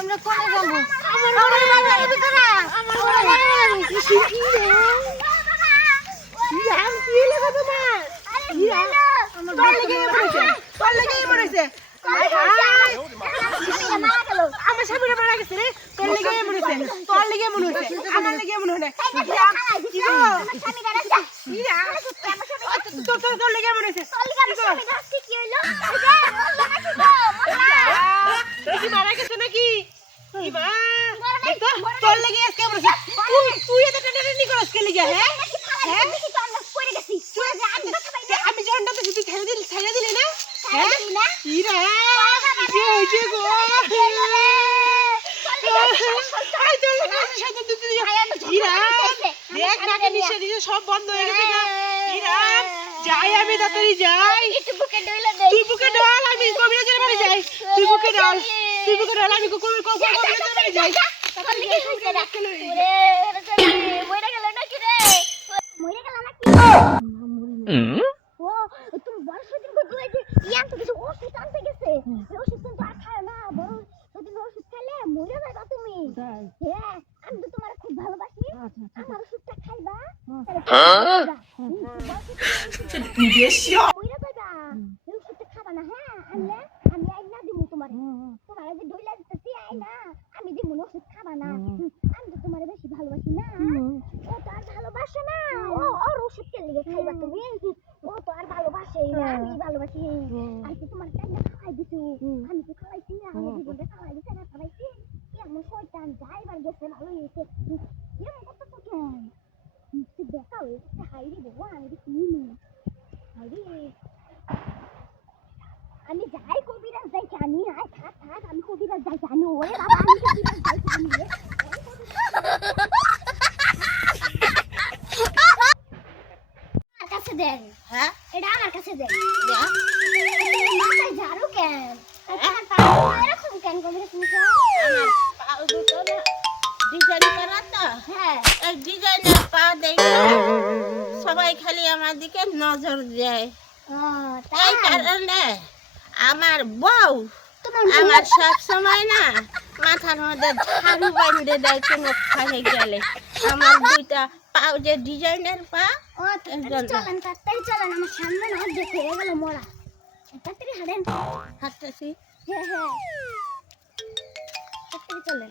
আমরা কোনে যাব? আমার ঘরে যাবি তোরা আমার ঘরে যাবি হীরা কি লাগে তোমার হীরা তোর লেগে মরেছে তোর লেগে মরেছে আয় হায় আমার স্বামীরা মারা গেছে রে তোর লেগে মরেছে তোর লেগে মনে হচ্ছে আমার লেগে মনে হয় না হীরা কি গো হীরা তোর তোর তোর লেগে মরেছে কি মারা গেছে নাকি কি মা দেখো তোর লেগে আজকে মরেছে তুই তুই এত টাটাটানি লিগা হ্যাঁ তুই- আমি যখন তুই ছেড়ে দিলি ছেড়ে দিলি না হ্যাঁ হীরা কি হয়েছে গো দেখ নাকে নিঃশ্বাস দিয়ে সব বন্ধ হয়ে গেছে হীরা যাই আমি তাড়াতাড়ি যাই তুই বুকে ডাল আমি কবিরাজের বাড়ি যাই তুই বুকে ডাল তুই বুকে ডাল আমি কবির কবিরাজের বাড়ি যাই ও তুমি বড় সেদিন কই কই যে ইয়ান তো কিছু ওষুধ আনতে গেছে। ওষুধ কিন্তু আর খায় না। বড় সেদিন ওষুধ খেলে মরে যাবা তুমি। হ্যাঁ আমি তো তোমার খুব ভালোবাসি। আমার ওষুধটা খাইবা। মরে যাবা এই ওষুধটা খাবা না হ্যাঁ আনলে আমি আই না দিমু তোমার তোমার যে দইলা দিতেছি আই না আমি দিমু না ওষুধ খাবা না। আমি তো তোমার বেশি ভালোবাসি না। ও তো আর ভালোবাসে না। ও ওর ওষুধ কে লিগে খাইবা তুমি? ও তো আর ভালোবাসেই না আমি ভালোবাসি। আমি তোমার খাওয়াই দিছি আমি তো খাওয়াইছি না? আমি জীবনটা দিকে নজর দেয়। তাই? কারণে আমার বউ আমার সব সময় না মাথার মধ্যে ঝাড়ু বাঁধে দেয় কোনো খানে গেলে। আমার দুইটা পাও যে ডিজাইনের পা চলেন তাড়াতাড়ি চলেন আমার সামনে না দেখে গেল মোড়া। তাড়াতাড়ি হাঁটেন। হাঁটতেছি। হ্যাঁ হ্যাঁ। তাড়াতাড়ি চলেন।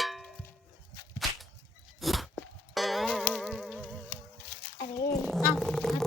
আরে। হাঁটতেও তো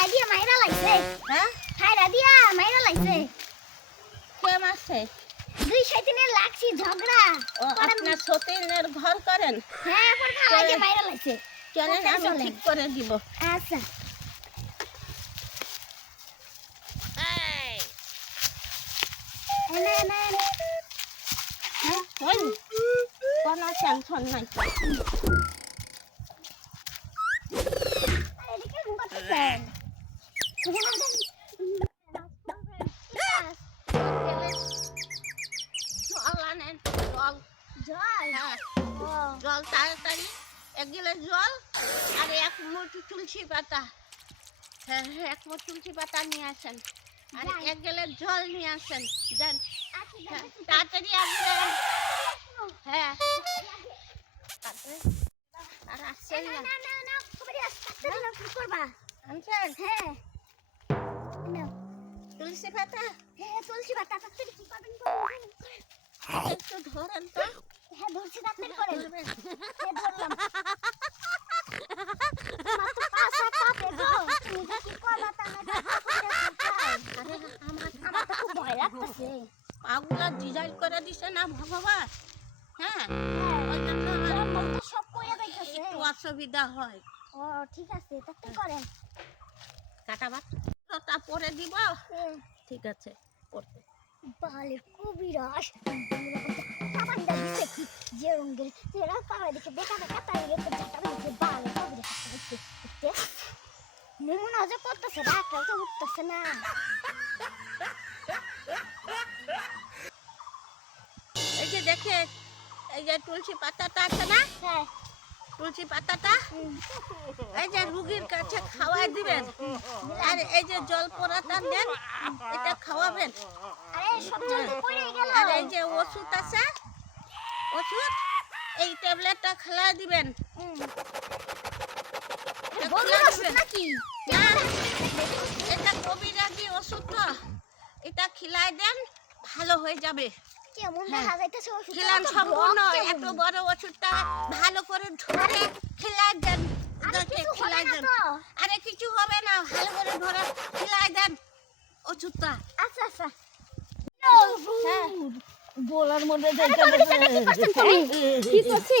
থালাই দিয়া মাইরা লাগছে। হ্যাঁ? খাইরা দিয়া মাইরা লাগছে। কে মাসে দুই সাইদিনে লাগছি ঝগড়া। ও আপনার সতীনের ঘর করেন? হ্যাঁ পর থালাই দিয়া মাইরা লাগছে। চলেন আমি ঠিক করে দিব। আচ্ছা। এনে এনে। হ্যাঁ? কোনো টেনশন নাই। তুলসী পাতা। হ্যাঁ হ্যাঁ এক মুঠো তুলসী পাতা নিয়ে আসেন। আর এক গিলাস জল নিয়ে আসেন যান। আচ্ছা হ্যাঁ। তাড়াতাড়ি আসবেন। হ্যাঁ। আর আসছেন না আনছেন? হ্যাঁ। তুলসী পাতা? হ্যাঁ তুলসী পাতা তাড়াতাড়ি কি করবেন। একটু ধরেন তো। অসুবিধা হয়। ও ঠিক আছে তা কি করেন? কাটা ভাত ওটা পরে দিব। ঠিক আছে করতে। বালে কবিরাজ। সাবানটা দিছে কি? যে রঙের তেরা পাড়া দিকে বেকা বেকা তাই রে তো জাটা দিছে বালে কবিরাজ দিছে দিছে আজ করতেছে রাখলে তো উঠতেছে না। এই যে দেখে এই যে তুলসী পাতাটা আছে না? হ্যাঁ। তুলসী পাতাটা? এই যে রুগীর কাছে খাওয়াই দিবেন। আর এই যে জল পড়াটা দেন এটা খাওয়াবেন। আরে এই যে ওষুধ আছে ওষুধ এই ট্যাবলেটটা খেলাই দিবেন। এটা কবিরাজি ওষুধ তো। এটা খিলাই দেন ভালো হয়ে যাবে। কেমন হ্যাঁ। দেখা যাইতেছে ওষুধ খিলান সম্পূর্ণ এত বড় ওষুধটা ভালো করে ধরে খিলাই দেন। ওদেরকে কিছু হবে না দেন। আরে কিছু হবে না ভালো করে ধরে খিলাই দেন ওষুধটা। আচ্ছা আচ্ছা। হ্যাঁ। গোলার মধ্যে কি করছি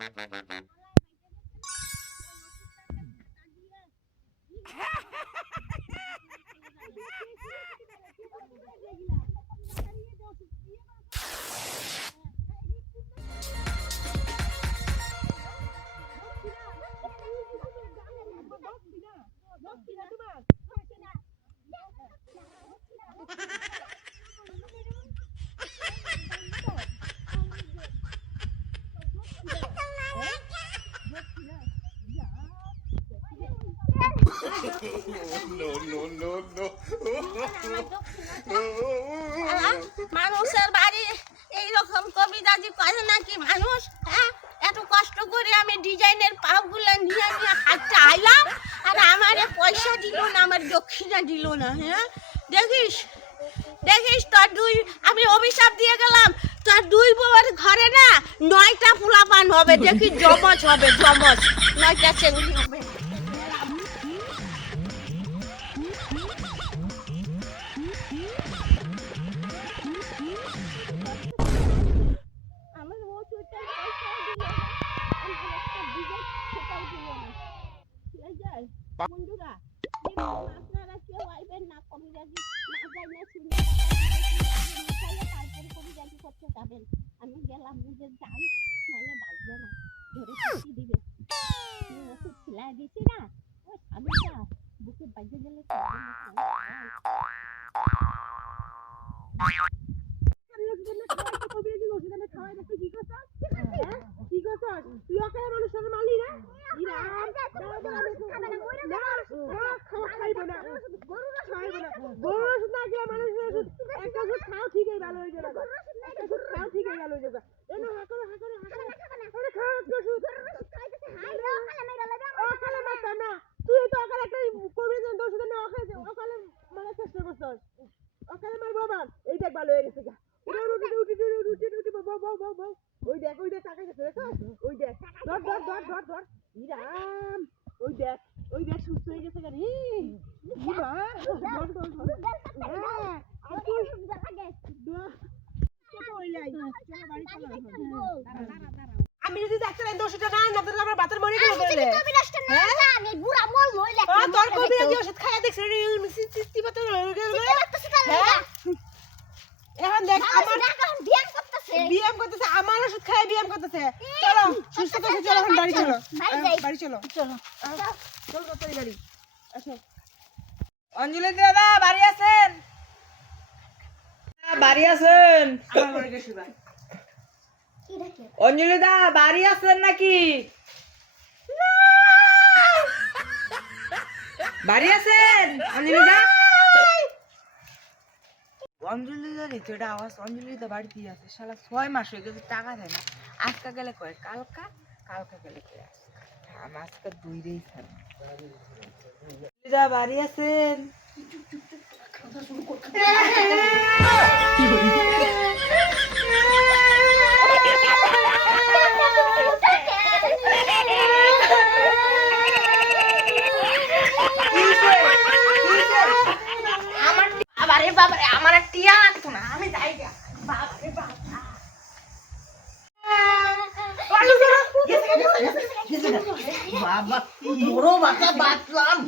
Thank you. কবিতাজি করে নাকি মানুষ হ্যাঁ? এত কষ্ট করে আমি ডিজাইনের পাগুলো নিয়ে নিয়ে হাঁটতে আইলাম, আর আমারে পয়সা দিল না, আমার দক্ষিণা দিল না হ্যাঁ? দেখিস? দেখিস তোর দুই, আমি অভিশাপ দিয়ে গেলাম, তোর দুই বউয়ের ঘরে না নয়টা ফুলাপান হবে দেখি জমজ হবে জমজ নয়টা চেঙ্গুলি হবে। যাই না শুনে তারপরে কবিরাজি করতে যাবেন আমি গেলাম নিজে যান নাহলে বাঁচবে না ধরে ছুটি দিবে ওষুধ খিলাই দিছি না ওই স্বামীটা বুকে বাজে গেলে কবিরাজি ওষুধ এনে খাওয়াই দেখতে কি করছস? কি করছস তুই অকালে মানুষের মালি না না খাইবো না খেয়ে মানুষের ওষুধ একটা ওষুধ খাও ঠিকই ভালো হয়ে যাবে একটা ওষুধ খাও ঠিকই ভালো হয়ে যাবে এ না হা করে হা করে হা করে আরে খাও একটা ওষুধ অকালে মারতাম না তুই তো অকালে একটা কবিরাজি ওষুধ এনে অকালে অকালে মারার চেষ্টা করছস অকালে মারবো আবার এই দেখ ভালো হয়ে গেছে গা। উঠে উঠে উঠে উঠে উঠে উঠে বউ বউ বউ বউ। ওই দেখ ওই দেখ তাকাই গেছে ওই দেখ ধর ধর ধর ধর ধর। ইরাম ওই দেখ ওই ওই দেখ সুস্থ হয়ে গেছে গাড়ি কি বা ধর ধর ধর। হ্যাঁ আর তুই দোয়া কে তো ওই চলো বাড়ি চলো এখন। আমি যদি ডাক্তার এই দোষটা না আনতাম তাহলে আমার বাতের মরে গেল বলে আমি বুড়া মল লইলে তোর কবিরাজি ওষুধ খাইয়া দেখছ রে সিস্তি পাতা হয়ে গেল হ্যাঁ এখন দেখ আমার বিয়ান করতেছে বিএম করতেছে। আমার ওষুধ খাই বিএম করতেছে। চলো সুস্থ করছে চলো এখন বাড়ি চলো বাড়ি চলো। চলো তাড়াতাড়ি গাড়ি আসো। অঞ্জলি দাদা বাড়ি আছেন? বাড়ি আছেন? অঞ্জলি দা বাড়ি আছেন নাকি? বাড়ি আছেন অঞ্জলি দা? অঞ্জলি দা রে তো এটা আওয়াজ বাড়ি বাড়িতেই আছে। শালা ছয় মাস হয়ে গেছে, টাকা দেয় না। আজকা গেলে কয়? কালকা? কালকা গেলে কয়? আমি, আজকে দুই রেই থাকি বাড়ি আছেন? আবারে বাবারে আমার আর টিয়া লাগতো না আমি যাই গা। বড় বাচ্চা বাঁচলাম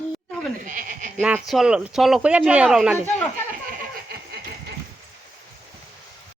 না চলো চলো কইয়া নিয়ে রওনা দে। চলো।